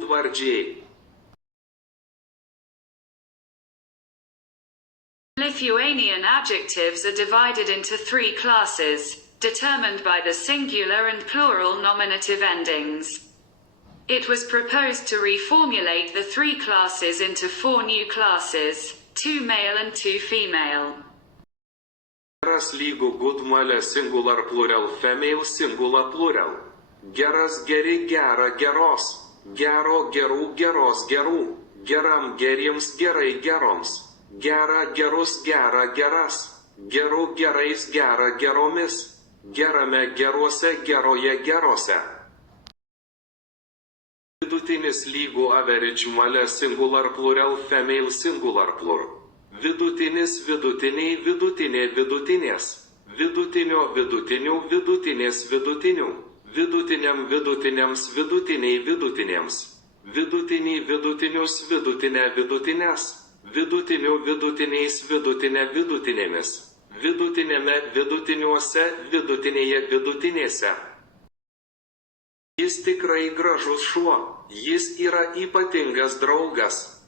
būdvardžiai. Lithuanian adjectives are divided into three classes, determined by the singular and plural nominative endings. It was proposed to reformulate the three classes into four new classes, 2 male and 2 female. Geras lygu good male singular plural female singular plural. Geras geri gera geros. Gero gerų geros gerų. Geram geriems gerai geroms. Gera gerus gera geras. Gerų gerais gera geromis. Gerame geruose geroje gerose. Vidutinis lygu average male singular plural female singular plural. Vidutinis vidutiniai vidutinė vidutinės. Vidutinio vidutinių vidutinės vidutinių. Vidutiniam vidutiniams vidutiniai vidutinėms. Vidutinį vidutinius vidutinę vidutinės. Vidutinių vidutiniais vidutinė vidutinėmis. Vidutinėme vidutiniuose vidutinėje vidutinėse. Jis tikrai gražus šuo. Jis yra ypatingas draugas.